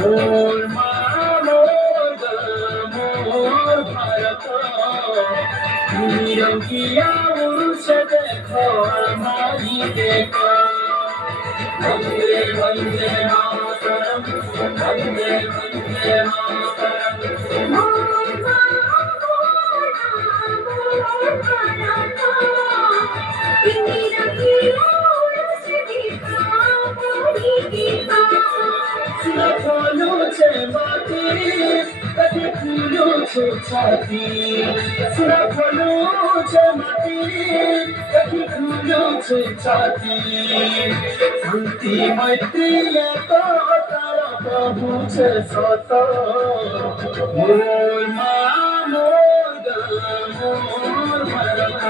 মোর মা মোর মোর ভারত রঙ্গিয়া উড়ছে দেখো আমারি দেখো বন্দে বন্দে মাতরম বন্দে বন্দে মাতরম फूलों माटी कभी फूलों छाती सुना फूलों माटी कभी फूलों छाती शांति मैत्री तो तारा पहुँचे सत मोर माँ मोर मोर भारत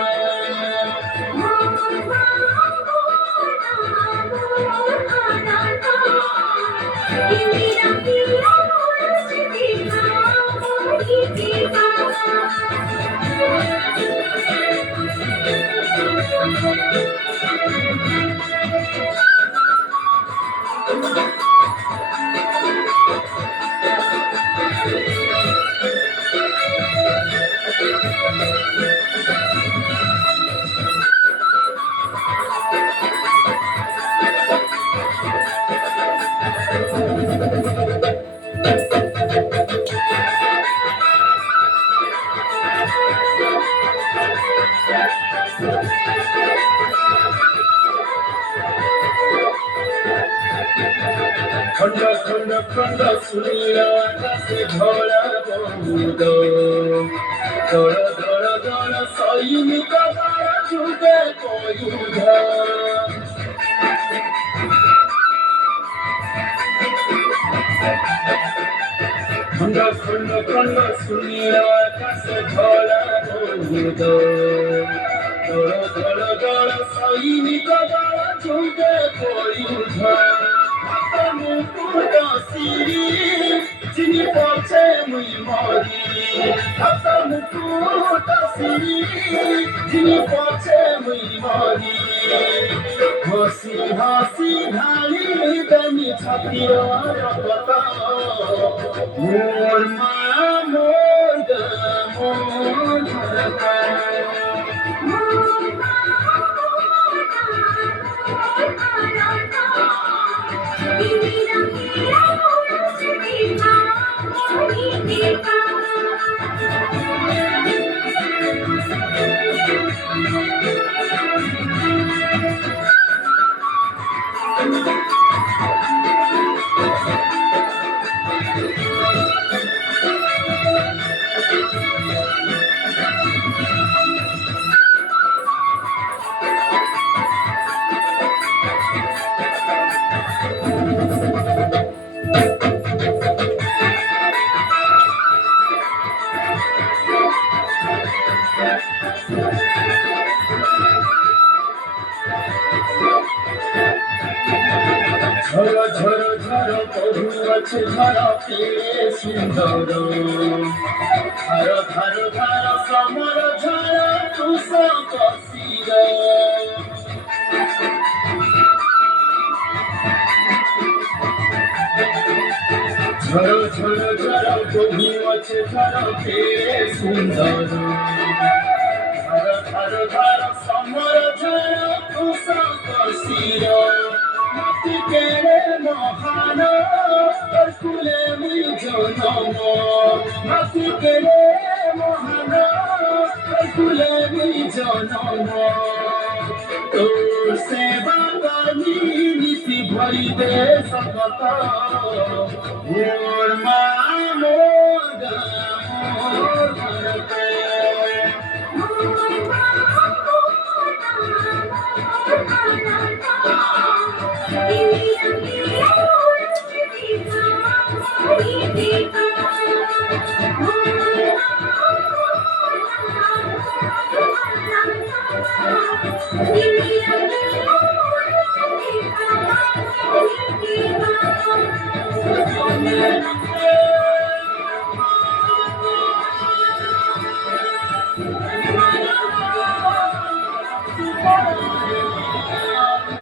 खंड खंड खंड सुनिया आकाशे धरा बहुद दर दर दर सैनिक द्वारा जुगे कयुध खंड खंड खंड सुनिया आकाशे धरा बहुद दर दर दर सैनिक द्वारा जुगे कयुध मुकुट सिरी जिनी पछे मुई मरी हात मुकुट सिरी जिनी पछे मुई मरी हसी हसी ढाली देनी छतिर रगत मोर माया मोर मोर भारत झर झर झर प्रभु अच्छे झर पेड़े सुंदर धार धार धार समर झर तुष कसीर झर झर झर प्रभु अच्छे झर पेड़े सुंदर धार धार धार समर झर तुष कसीर मति केरे महान कुले मुई जनम मति केरे महान कुले मुई जनम तोर सेवा करनी नीति भरी दे सकत मोर माँ मोर मोर भारत Thank you.